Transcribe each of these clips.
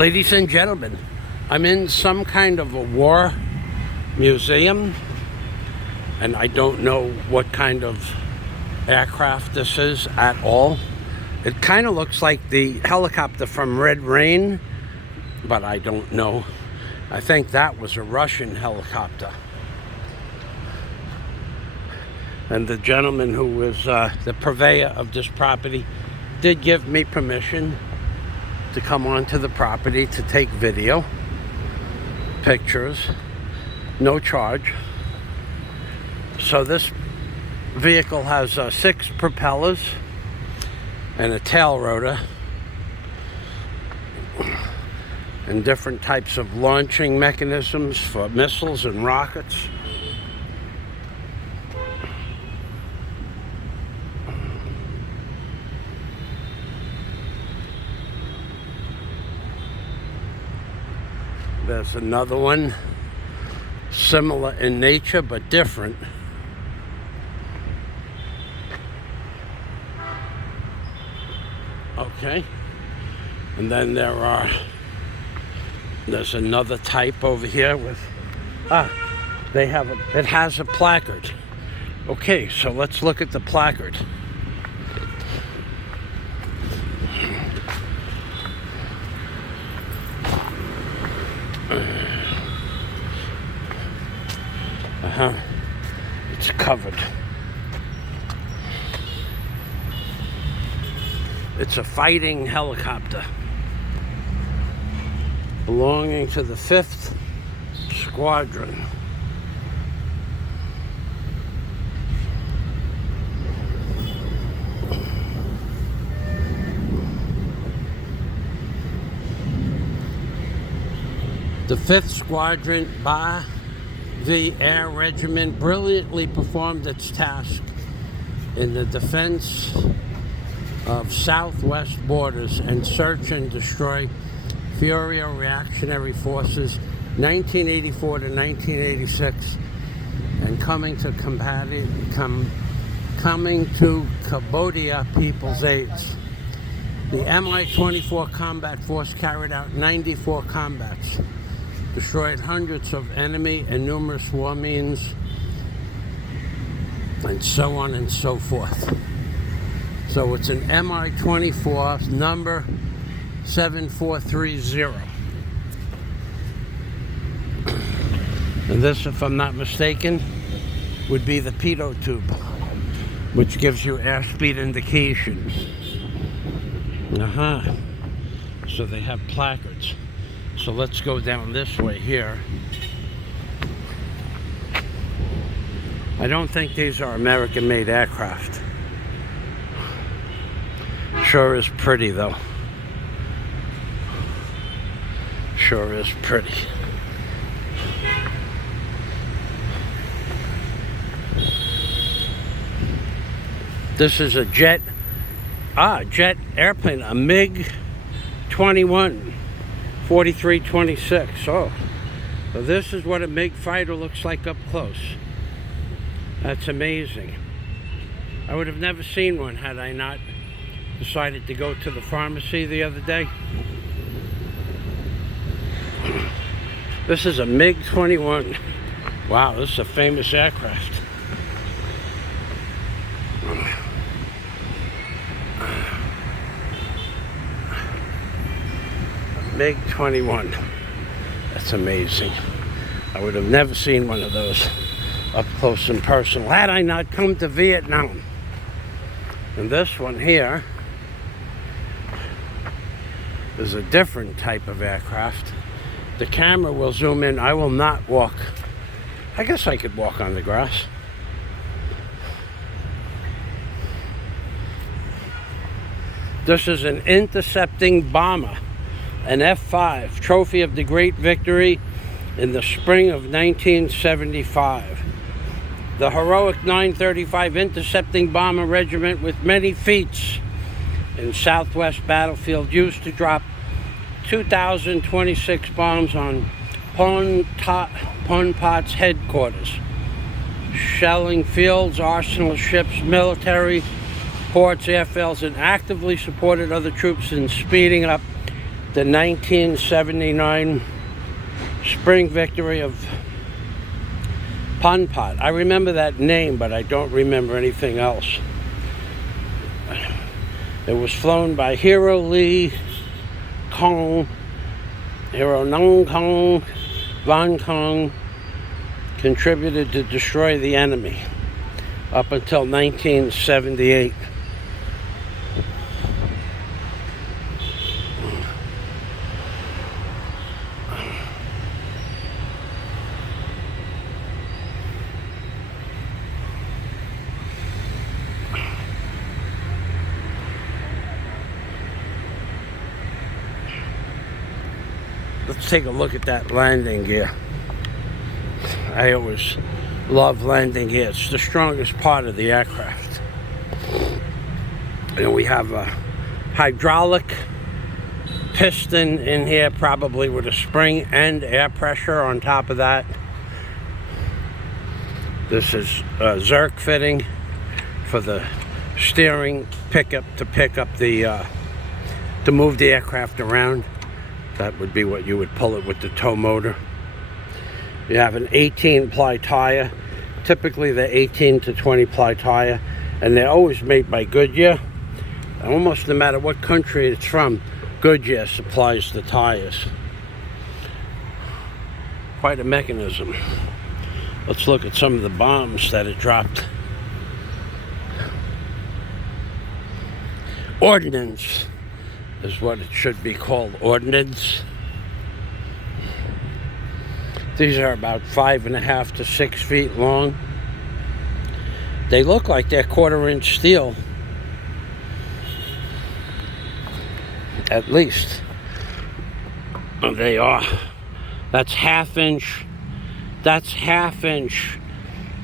Ladies and gentlemen, I'm in some kind of a war museum, and I don't know what kind of aircraft this is at all. It kind of looks like the helicopter from Red Rain, but I don't know. I think that was a Russian helicopter. And the gentleman who was the purveyor of this property did give me permission to come onto the property to take video, pictures, no charge. So this vehicle has 6 propellers and a tail rotor and different types of launching mechanisms for missiles and rockets. There's another one, similar in nature but different. Okay, and then there's another type over here with, it has a placard. Okay, so let's look at the placard. It's covered. It's a fighting helicopter belonging to the 5th Squadron. The 5th Squadron by the Air Regiment brilliantly performed its task in the defense of southwest borders and search and destroy Furious reactionary forces 1984 to 1986 and coming to Cambodia People's Aids. The Mi-24 combat force carried out 94 combats, destroyed hundreds of enemy and numerous war means, and so on and so forth. So it's an Mi-24 number 7430. And this, if I'm not mistaken, would be the pitot tube, which gives you airspeed indication. So they have placards. So let's go down this way here. I don't think these are American-made aircraft. Sure is pretty, though. Sure is pretty. This is a jet airplane, a MIG 21, 4326. Oh, so this is what a MiG fighter looks like up close. That's amazing. I would have never seen one had I not decided to go to the pharmacy the other day. This is a MiG 21. Wow, this is a famous aircraft. MiG 21. That's amazing. I would have never seen one of those up close and personal had I not come to Vietnam. And this one here is a different type of aircraft. The camera will zoom in. I will not walk. I guess I could walk on the grass. This is an intercepting bomber, an F-5, trophy of the Great Victory in the spring of 1975. The heroic 935 Intercepting Bomber Regiment, with many feats in Southwest battlefield, used to drop 2,026 bombs on Pol Pot's headquarters, shelling fields, arsenal ships, military ports, airfields, and actively supported other troops in speeding up the 1979 spring victory of Pol Pot. I remember that name, but I don't remember anything else. It was flown by Hero Lee Kong, Hero Nong Kong, Von Kong, contributed to destroy the enemy up until 1978. Let's take a look at that landing gear. I always love landing gear. It's the strongest part of the aircraft. And we have a hydraulic piston in here, probably with a spring and air pressure on top of that. This is a Zerk fitting for the steering pickup to pick up the to move the aircraft around. That would be what you would pull it with the tow motor. You have an 18-ply tire. Typically they're 18 to 20-ply tire, and they're always made by Goodyear. Almost no matter what country it's from, Goodyear supplies the tires. Quite a mechanism. Let's look at some of the bombs that it dropped. Ordnance is what it should be called, ordnance. These are about 5.5 to 6 feet long. They look like they're 1/4-inch steel, at least. Oh, they are. That's 1/2 inch. That's 1/2 inch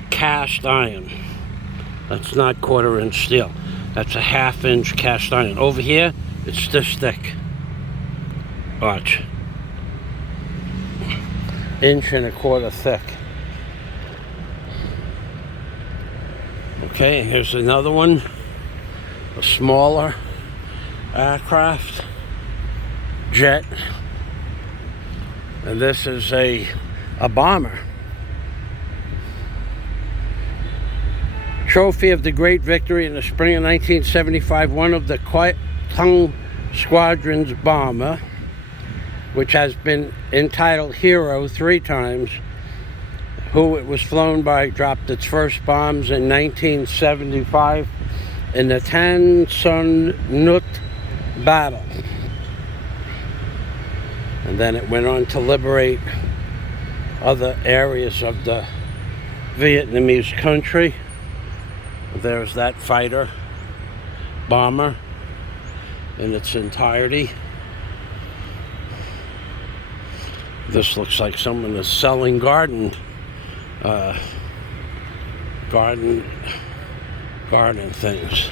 cast iron. That's not 1/4-inch steel. That's a 1/2 inch cast iron. Over here, it's this thick. Watch. 1.25 inches thick. Okay, here's another one. A smaller aircraft. Jet. And this is a bomber. Trophy of the Great Victory in the spring of 1975, one of the Tung Squadron's bomber, which has been entitled Hero 3 times, who it was flown by, dropped its first bombs in 1975 in the Tan Son Nhut battle. And then it went on to liberate other areas of the Vietnamese country. There's that fighter bomber in its entirety. This looks like someone is selling garden things.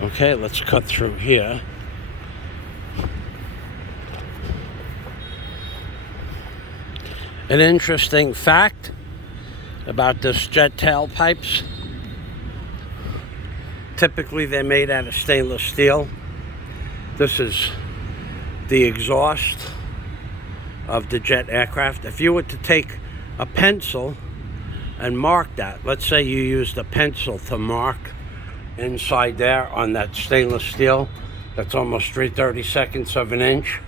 Okay, let's cut through here. An interesting fact about this jet tailpipes. Typically they're made out of stainless steel. This is the exhaust of the jet aircraft. If you were to take a pencil and mark that, let's say you used a pencil to mark inside there on that stainless steel, that's almost 3/32 of an inch.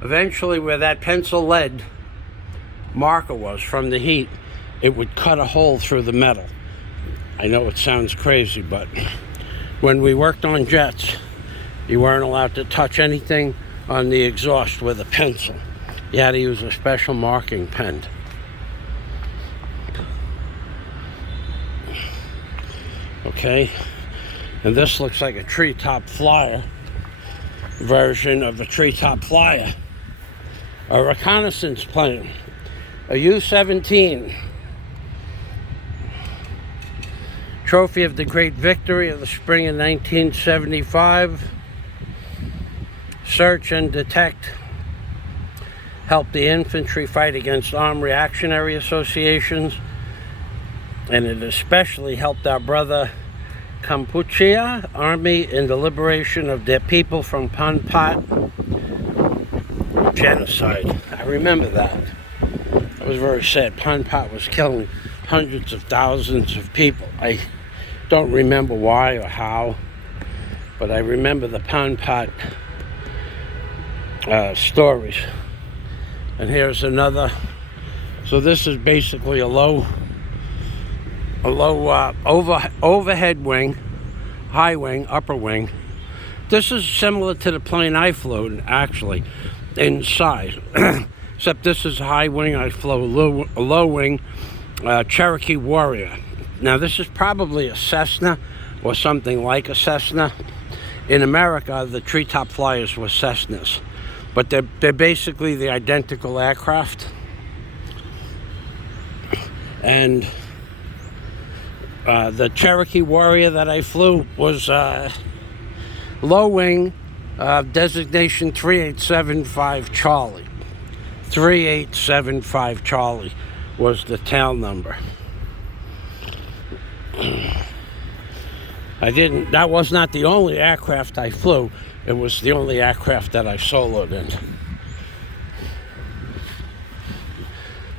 Eventually, where that pencil lead marker was from the heat, it would cut a hole through the metal. I know it sounds crazy, but when we worked on jets, you weren't allowed to touch anything on the exhaust with a pencil. You had to use a special marking pen. Okay, and this looks like a treetop flyer version of a treetop flyer. A reconnaissance plane, a U-17. Trophy of the Great Victory of the spring of 1975. Search and detect. Help the infantry fight against armed reactionary associations. And it especially helped our brother Kampuchea Army in the liberation of their people from Pol Pot genocide. I remember that. It was very sad. Pol Pot was killing hundreds of thousands of people. I don't remember why or how, but I remember the Pol Pot stories. And here's another. So this is basically a low overhead wing, high wing, upper wing. This is similar to the plane I flew, actually, in size. Except this is a high wing. I flew a low wing Cherokee Warrior. Now this is probably a Cessna or something like a Cessna. In America, the treetop flyers were Cessnas, but they're basically the identical aircraft. And the Cherokee Warrior that I flew was low wing, designation 3875 Charlie. 3875 Charlie was the tail number. That was not the only aircraft I flew. It was the only aircraft that I soloed in.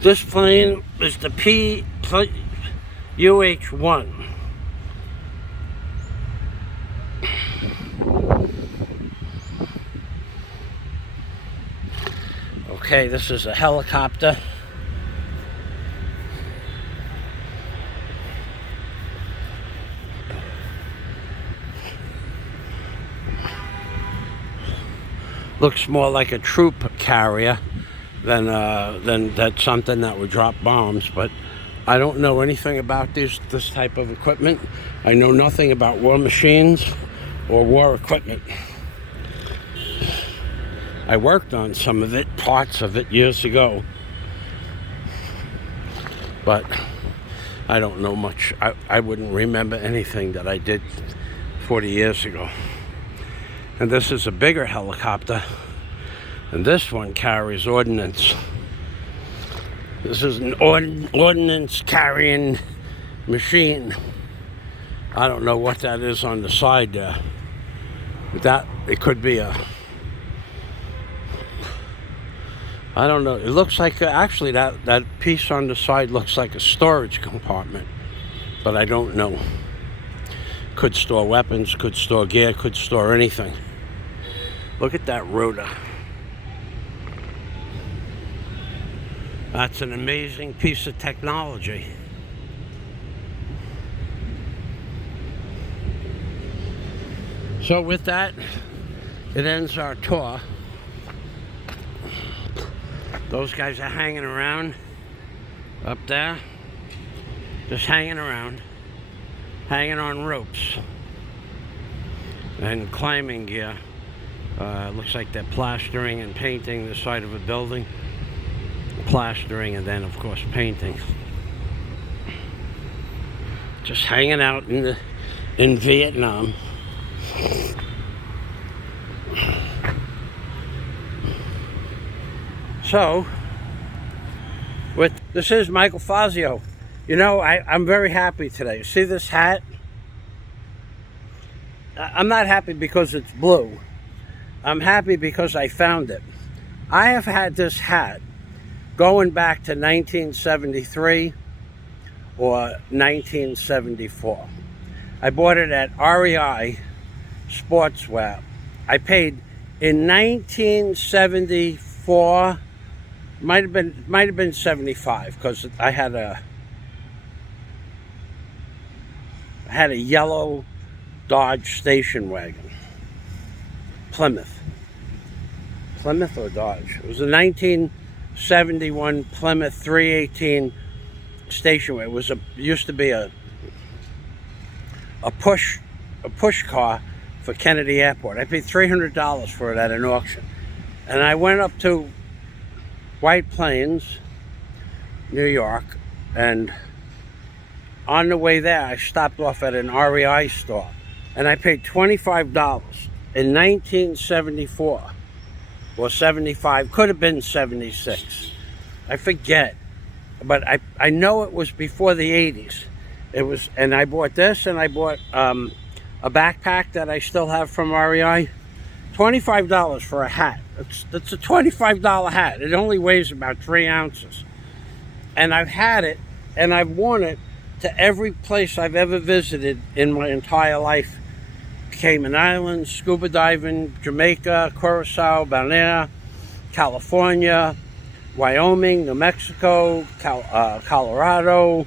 This plane is the UH-1. Okay, this is a helicopter. Looks more like a troop carrier than that's something that would drop bombs, but I don't know anything about this type of equipment. I know nothing about war machines or war equipment. I worked on some of it, parts of it, years ago, but I don't know much. I wouldn't remember anything that I did 40 years ago. And this is a bigger helicopter, and this one carries ordnance. This is an ordnance carrying machine. I don't know what that is on the side there. But it could be a, I don't know. It looks like, actually that piece on the side looks like a storage compartment, but I don't know. Could store weapons, could store gear, could store anything. Look at that rotor. That's an amazing piece of technology. So with that, it ends our tour. Those guys are hanging around up there. Just hanging around. Hanging on ropes. And climbing gear. Looks like they're plastering and painting the side of a building. Plastering and then of course painting. Just hanging out in Vietnam. So this is Michael Fazio. You know, I'm very happy today. You see this hat? I'm not happy because it's blue. I'm happy because I found it. I have had this hat going back to 1973 or 1974. I bought it at REI Sportswear. I paid in 1974, might have been 75, because I had a yellow Dodge station wagon. Plymouth or Dodge. It was a 1971 Plymouth 318 station wagon. It used to be a push car for Kennedy Airport. I paid $300 for it at an auction. And I went up to White Plains, New York, and on the way there I stopped off at an REI store, and I paid $25 in 1974 or 75, could have been 76, I forget, but I know it was before the 80s. It was, and I bought this, and I bought a backpack that I still have from REI, $25 for a hat. It's a $25 hat. It only weighs about 3 ounces. And I've had it, and I've worn it to every place I've ever visited in my entire life. Cayman Islands, scuba diving, Jamaica, Curacao, Balneario, California, Wyoming, New Mexico, Colorado,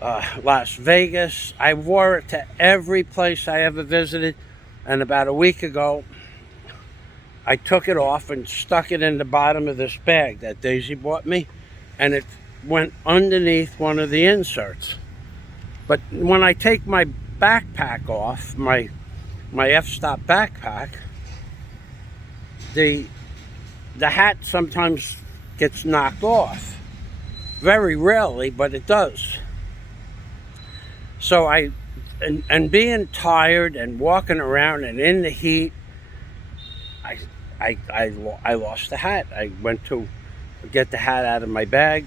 Las Vegas. I wore it to every place I ever visited. And about a week ago, I took it off and stuck it in the bottom of this bag that Daisy bought me, and it went underneath one of the inserts. But when I take my backpack off, my F-stop backpack, the hat sometimes gets knocked off. Very rarely, but it does. So and being tired and walking around and in the heat, I lost the hat. I went to get the hat out of my bag,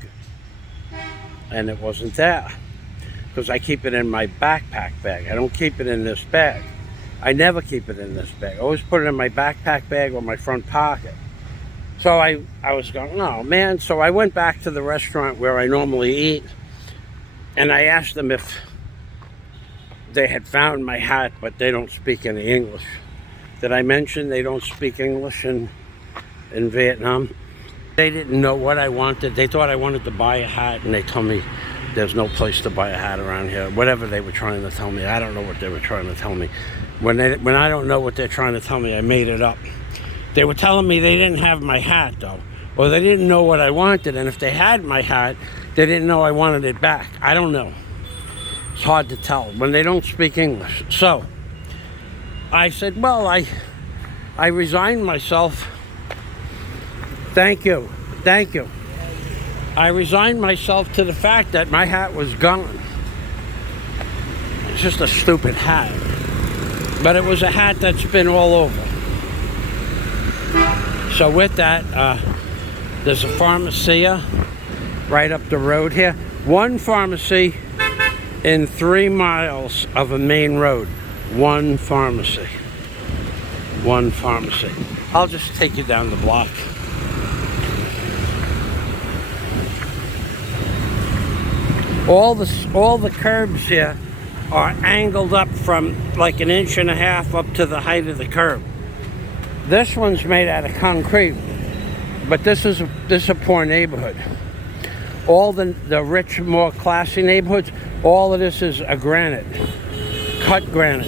and it wasn't there, because I keep it in my backpack bag. I don't keep it in this bag. I never keep it in this bag. I always put it in my backpack bag or my front pocket. So I was going, oh man. So I went back to the restaurant where I normally eat, and I asked them if they had found my hat, but they don't speak any English. Did I mention they don't speak English in Vietnam? They didn't know what I wanted. They thought I wanted to buy a hat, and they told me there's no place to buy a hat around here. Whatever they were trying to tell me, I don't know what they were trying to tell me. When I don't know what they're trying to tell me, I made it up. They were telling me they didn't have my hat, though, or they didn't know what I wanted, and if they had my hat, they didn't know I wanted it back. I don't know. It's hard to tell when they don't speak English. So I said, well, I resigned myself. Thank you. I resigned myself to the fact that my hat was gone. It's just a stupid hat. But it was a hat that's been all over. So with that, there's a pharmacia right up the road here. One pharmacy in 3 miles of a main road. One pharmacy. I'll just take you down the block. All the curbs here are angled up from like 1.5 inches up to the height of the curb. This one's made out of concrete, but this is a poor neighborhood. All the rich, more classy neighborhoods, all of this is a granite, cut granite.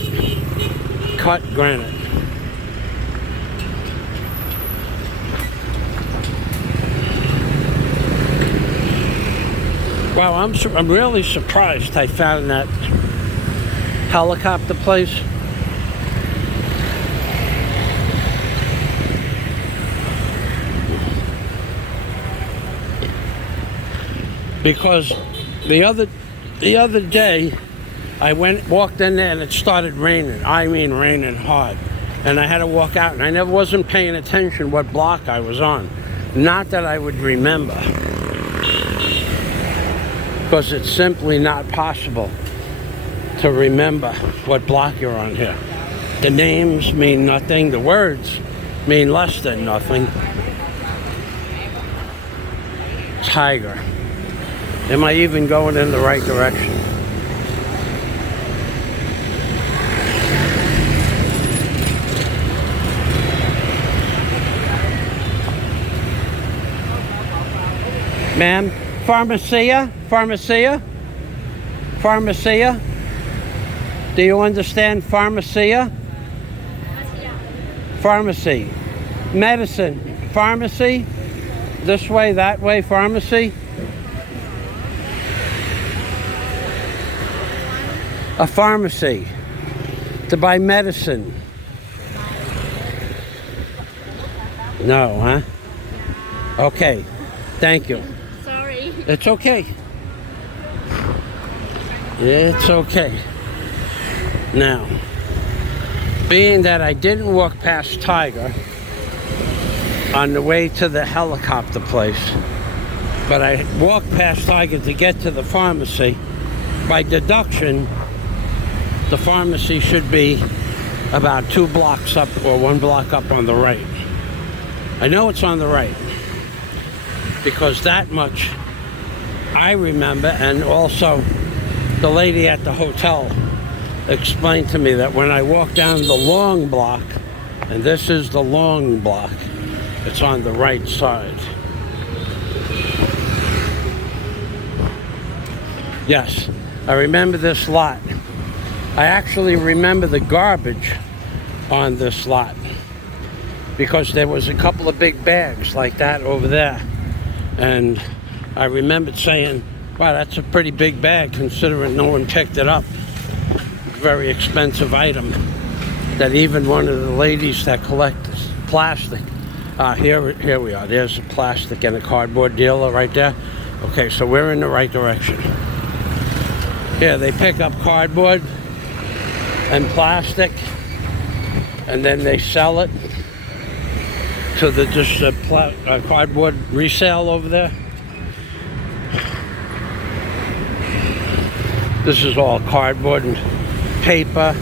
Wow, I'm really surprised I found that helicopter place. Because the other day I walked in there and it started raining. I mean raining hard. And I had to walk out, and I wasn't paying attention what block I was on. Not that I would remember, because it's simply not possible to remember what block you're on here. The names mean nothing. The words mean less than nothing. Tiger. Am I even going in the right direction? Ma'am, pharmacia? Do you understand pharmacia? Pharmacy. Medicine. Pharmacy. This way, that way, pharmacy. A pharmacy. To buy medicine. No, huh? Okay. Thank you. Sorry. It's okay. It's okay. Now, being that I didn't walk past Tiger on the way to the helicopter place, but I walked past Tiger to get to the pharmacy, by deduction, the pharmacy should be about 2 blocks up or 1 block up on the right. I know it's on the right because that much I remember, and also the lady at the hotel explained to me that when I walk down the long block, and this is the long block, it's on the right side. Yes, I remember this lot. I actually remember the garbage on this lot because there was a couple of big bags like that over there, and I remembered saying, wow, that's a pretty big bag considering no one picked it up. Very expensive item that even one of the ladies that collect plastic, here we are, there's a plastic and a cardboard dealer right there. Okay, so we're in the right direction. Here they pick up cardboard and plastic, and then they sell it to the cardboard resale over there. This is all cardboard and paper.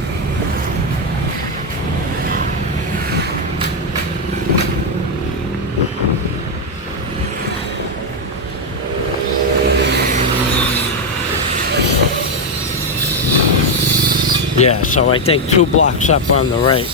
Yeah, so I think 2 blocks up on the right.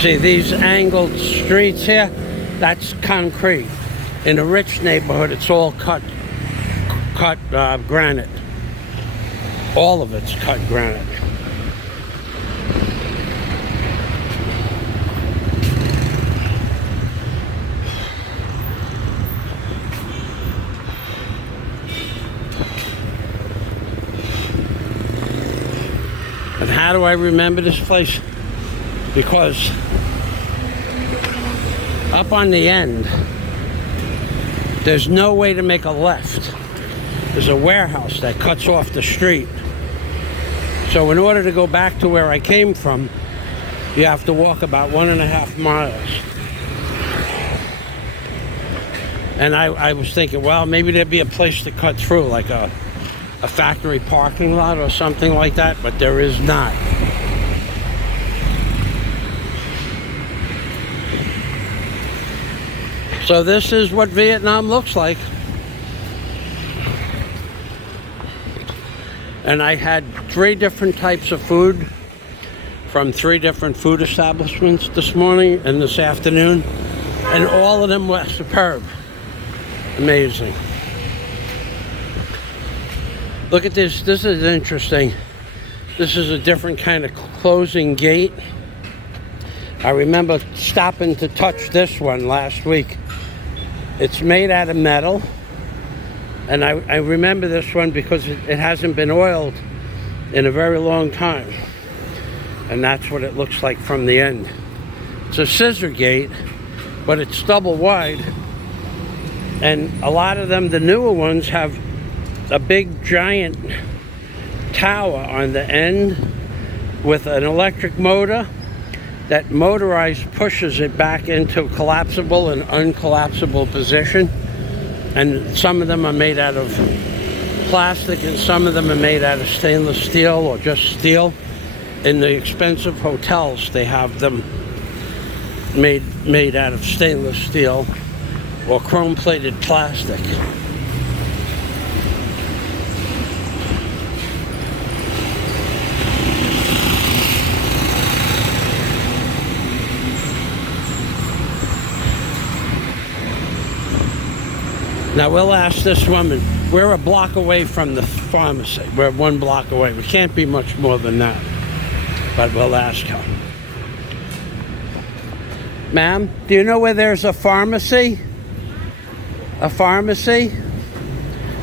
See these angled streets here? That's concrete. In a rich neighborhood, it's all cut granite. All of it's cut granite. And how do I remember this place? Because up on the end, there's no way to make a left. There's a warehouse that cuts off the street. So in order to go back to where I came from, you have to walk about 1.5 miles. And I was thinking, well, maybe there'd be a place to cut through, like a factory parking lot or something like that, but there is not. So this is what Vietnam looks like. And I had 3 different types of food from 3 different food establishments this morning and this afternoon, and all of them were superb. Amazing. Look at this. This is interesting. This is a different kind of closing gate. I remember stopping to touch this one last week. It's made out of metal, and I remember this one because it hasn't been oiled in a very long time, and that's what it looks like from the end. It's a scissor gate, but it's double wide, and a lot of them, the newer ones, have a big giant tower on the end with an electric motor that motorized pushes it back into collapsible and uncollapsible position. And some of them are made out of plastic and some of them are made out of stainless steel or just steel. In the expensive hotels, they have them made out of stainless steel or chrome-plated plastic. Now we'll ask this woman, we're a block away from the pharmacy. We're 1 block away. We can't be much more than that, but we'll ask her. Ma'am, do you know where there's a pharmacy? A pharmacy?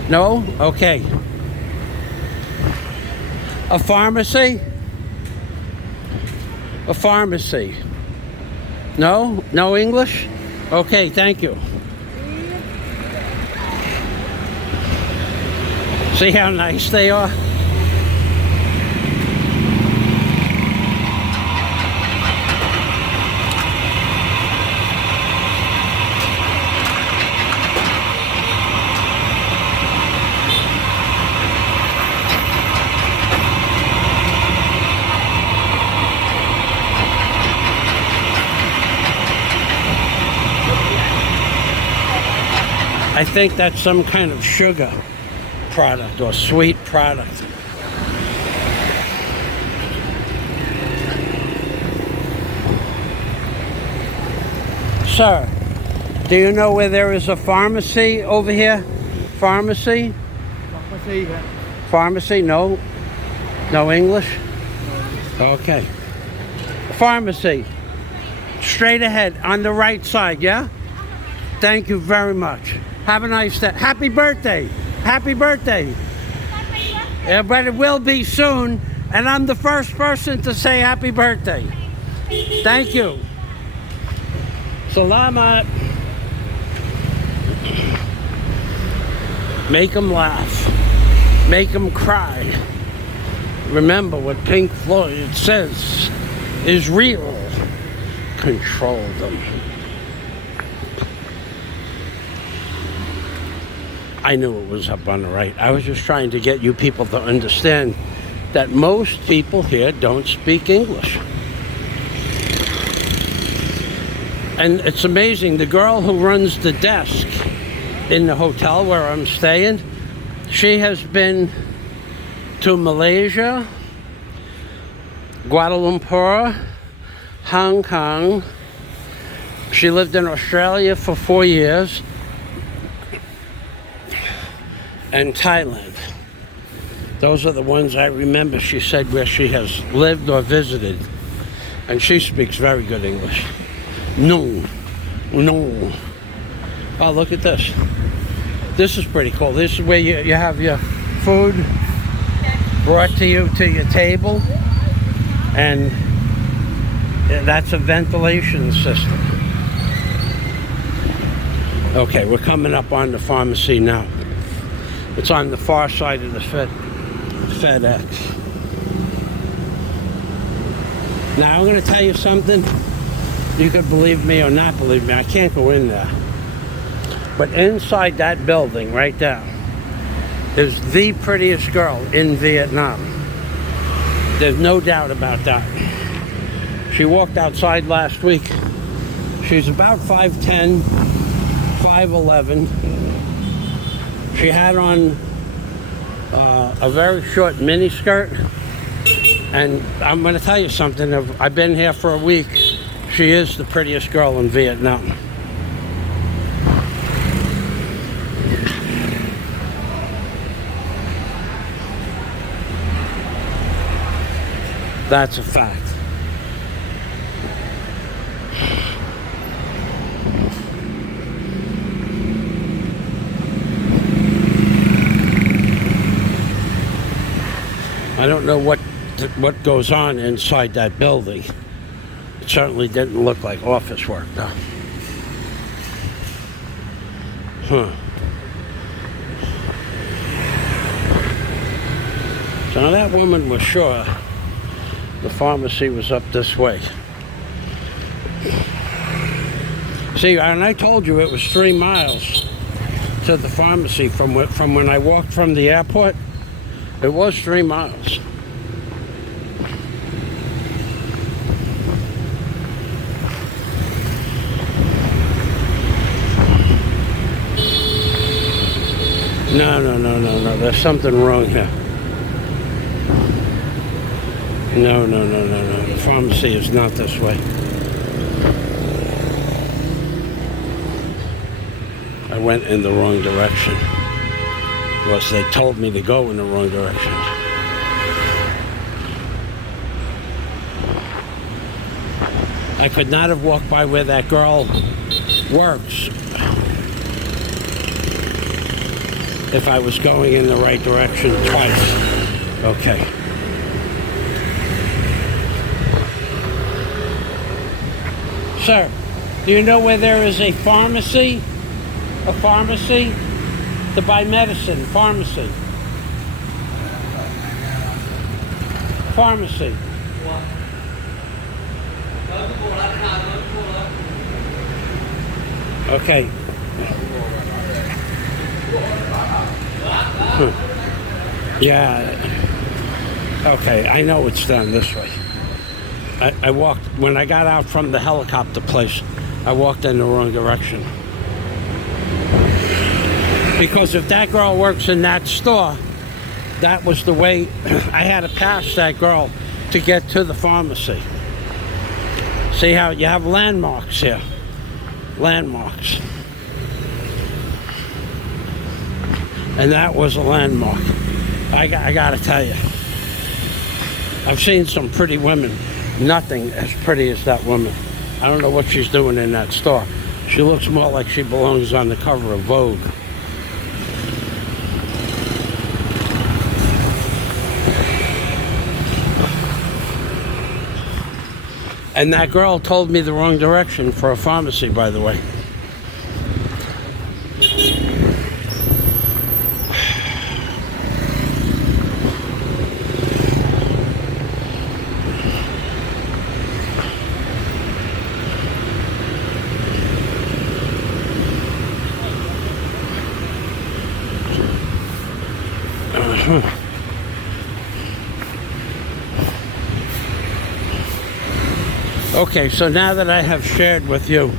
No? Okay. A pharmacy? A pharmacy. No? No English? Okay, thank you. See how nice they are? I think that's some kind of sugar product or sweet product. Sir, do you know where there is a pharmacy over here? Pharmacy? Pharmacy? No? No English? Okay. Pharmacy. Straight ahead on the right side, yeah? Thank you very much. Have a nice day. Happy birthday. Happy birthday. Yeah, but it will be soon, and I'm the first person to say happy birthday. Thank you. Salamat. Make them laugh. Make them cry. Remember what Pink Floyd says is real. Control them. I knew it was up on the right. I was just trying to get you people to understand that most people here don't speak English. And it's amazing, the girl who runs the desk in the hotel where I'm staying, she has been to Malaysia, Kuala Lumpur, Hong Kong. She lived in Australia for 4 years, and Thailand. Those are the ones I remember, she said, where she has lived or visited. And she speaks very good English. No. Oh, look at this. This is pretty cool. This is where you have your food brought to you to your table. And that's a ventilation system. Okay, we're coming up on the pharmacy now. It's on the far side of the FedEx. Now I'm going to tell you something. You could believe me or not believe me. I can't go in there. But inside that building right there is the prettiest girl in Vietnam. There's no doubt about that. She walked outside last week. She's about 5'10", 5'11". She had on a very short mini skirt. And I'm going to tell you something. I've been here for a week. She is the prettiest girl in Vietnam. That's a fact. I don't know what goes on inside that building. It certainly didn't look like office work, though. So that woman was sure the pharmacy was up this way. See, and I told you it was 3 miles to the pharmacy from when I walked from the airport. It was 3 miles. No. There's something wrong here. No. The pharmacy is not this way. I went in the wrong direction. Because they told me to go in the wrong direction. I could not have walked by where that girl works if I was going in the right direction twice. Okay. Sir, do you know where there is a pharmacy? A pharmacy? To buy medicine. Pharmacy. Pharmacy. Okay. Yeah. Okay, I know it's done this way. I walked, when I got out from the helicopter place, I walked in the wrong direction. Because if that girl works in that store, that was the way I had to pass that girl to get to the pharmacy. See how you have landmarks here? Landmarks. And that was a landmark. I gotta tell you, I've seen some pretty women. Nothing as pretty as that woman. I don't know what she's doing in that store. She looks more like she belongs on the cover of Vogue. And that girl told me the wrong direction for a pharmacy, by the way. Okay, so now that I have shared with you,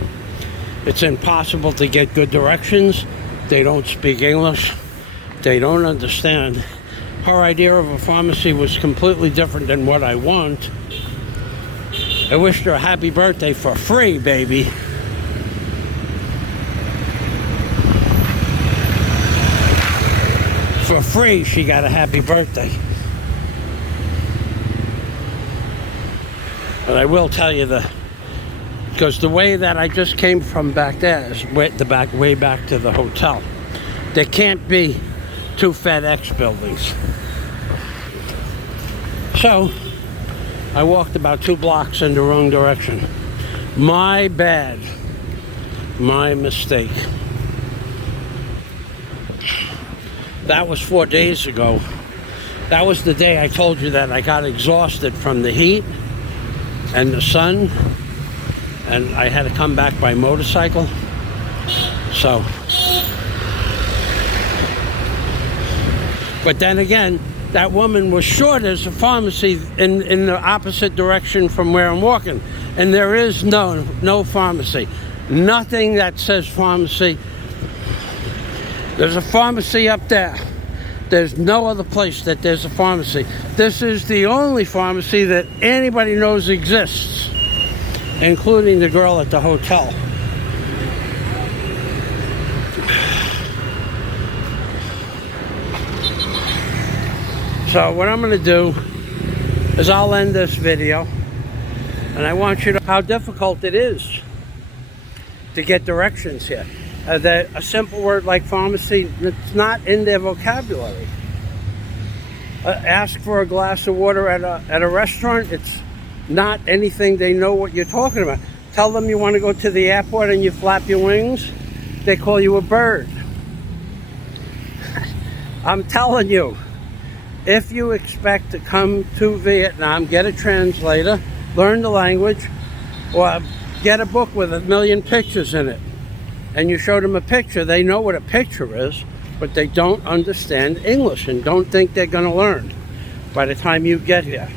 it's impossible to get good directions. They don't speak English. They don't understand. Her idea of a pharmacy was completely different than what I want. I wished her a happy birthday for free, baby. For free, she got a happy birthday. But I will tell you because the way that I just came from back there is way back to the hotel. There can't be two FedEx buildings. So I walked about 2 blocks in the wrong direction. My bad. My mistake. That was 4 days ago. That was the day I told you that I got exhausted from the heat and the sun, and I had to come back by motorcycle. So, but then again, that woman was sure there's a pharmacy in the opposite direction from where I'm walking, and there is no pharmacy. Nothing that says pharmacy. There's a pharmacy up there. There's no other place that there's a pharmacy. This is the only pharmacy that anybody knows exists, including the girl at the hotel. So what I'm going to do is I'll end this video, and I want you to know how difficult it is to get directions here. That a simple word like pharmacy, it's not in their vocabulary. Ask for a glass of water at a restaurant, it's not anything they know what you're talking about. Tell them you want to go to the airport and you flap your wings, they call you a bird. I'm telling you, if you expect to come to Vietnam, get a translator, learn the language, or get a book with 1 million pictures in it, and you show them a picture, they know what a picture is, but they don't understand English and don't think they're going to learn by the time you get here.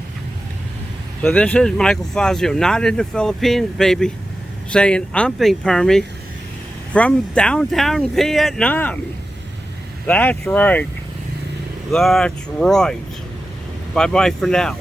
So this is Michael Fazio, not in the Philippines, baby, saying umping permy from downtown Vietnam. That's right. That's right. Bye-bye for now.